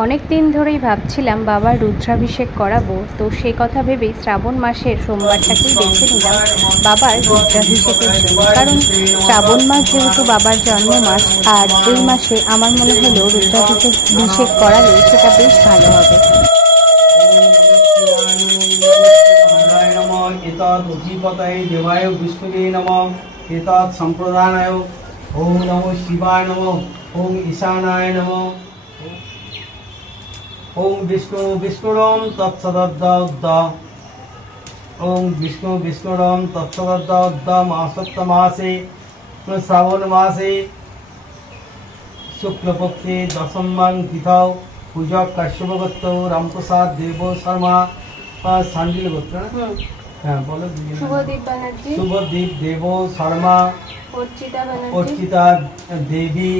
অনেক দিন ধরেই ভাবছিলাম বাবার রুদ্রাভিষেক করাবো, তো সে কথা ভেবেই শ্রাবণ মাসের সোমবারটাকেই বেছে নিলাম বাবার রুদ্রাভিষেকের জন্য। কারণ শ্রাবণ মাস যেহেতু বাবার জন্ম মাস, আর এই মাসে আমার মনে হলো রুদ্রাভিষেক করালে সেটা বেশ ভালো হবে। দেবায় বিষ্ণুবে নমঃ এতৎ সম্প্রদানায় ওম নমো শিবায় নমঃ ওম ঈশানায় নমঃ ওম বিষ্ণু বিষ্ণুরম তৎসদদ্দ ওম বিষ্ণু বিষ্ণুরম তৎসদদ্দ মাসে শ্রাবণ মাসে শুক্লপক্ষে দশমং তিথৌ পূজক কাশ্যপ গোত্র রামপ্রসাদ দেব শর্মা সান্ডিল গোত্র। হ্যাঁ বলো। শুভদীপ ব্যানার্জি, শুভদীপ দেব শর্মা, অর্চিতা দেবী,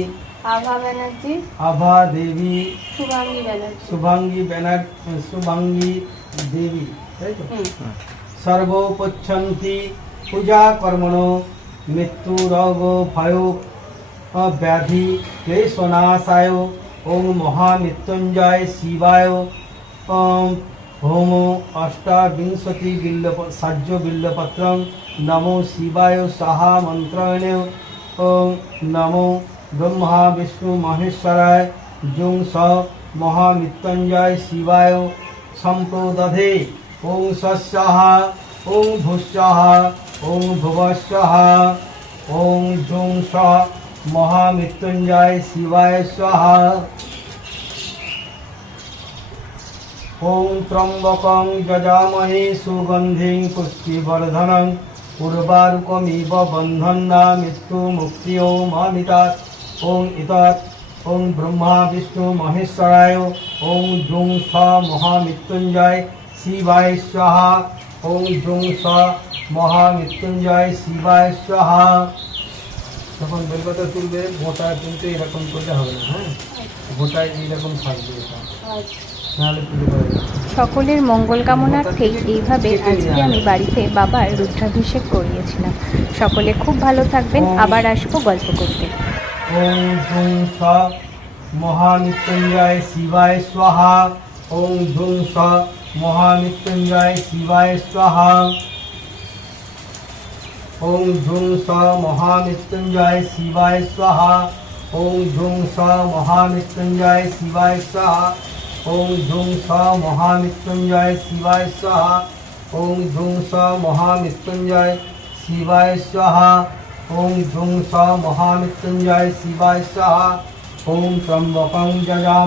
আভা ব্যানার্জি, আভা দেবী, শুভাঙ্গী দেবী, তাই তো? সর্বোপচ্ছন্তি পূজা কর্মণ মৃত্যু রোগ ভয় ব্যাধি ক্লেশনাশায় ওম মহামৃত্যুঞ্জয় শিবায় হোম অষ্টাবিংশতি সাহ্য বিল্লপত্রং নমো শিবায় সাহা মন্ত্রেণ ওম নমো ব্রহ্মা বিষ্ণু মহেশ্বরায় জুং স মহামৃত্যুঞ্জয় শিবায় সম্প্রদধে ওম স্বস্যাহ ওম ভুস্যাহ ওম ভুবস্যাহ ওম জুং স মহামৃত্যুঞ্জয় শিবায় স্বাহা। ওম ত্রম্বকং যজামহে সুগন্ধিং পুষ্টিবর্ধনং উর্বারুকমিব বন্ধন্না মৃত্যু মুক্তিও মামিতাৎ। ওম ইতৎ ওম ব্রহ্মা বিষ্ণু মহেশ্বরায় ওম জুং স মহামৃত্যুঞ্জয় শিবায় স্বাহা। ওম জুং স মহামৃত্যুঞ্জয় শিবায় স্বাহা। যখন বেলপাতা তুলবে গোটা কিন্তু এরকম করতে হবে না, হ্যাঁ গোটায় এইরকম থাকবে, এটা নাহলে পুজো করা যাবে। সকলের মঙ্গল কামনার্থেই এইভাবে আজকে আমি বাড়িতে বাবার রুদ্রাভিষেক করিয়েছিলাম। সকলে খুব ভালো থাকবেন, আবার আসবো গল্প করতে। ওম জুং স মহামৃত্যুঞ্জয় শিবায় স্বাহা। ওম জুং স মহামৃত্যুঞ্জয় শিবায় স্বাহা। ওম জুং স মহামৃত্যুঞ্জয় শিবায় স্বাহা। ওম জুং স মহামৃত্যুঞ্জয় শিবায় স্বাহা। ওম জুং স মহামৃত্যুঞ্জয় শিবায় স্বাহা। ওম জুং স মহামৃত্যুঞ্জয় শিবায় স্বাহা। ওম জুং স মহামৃত্যুঞ্জয় শিবায় স্বাহা। ওম ত্রম্বকং যজামহে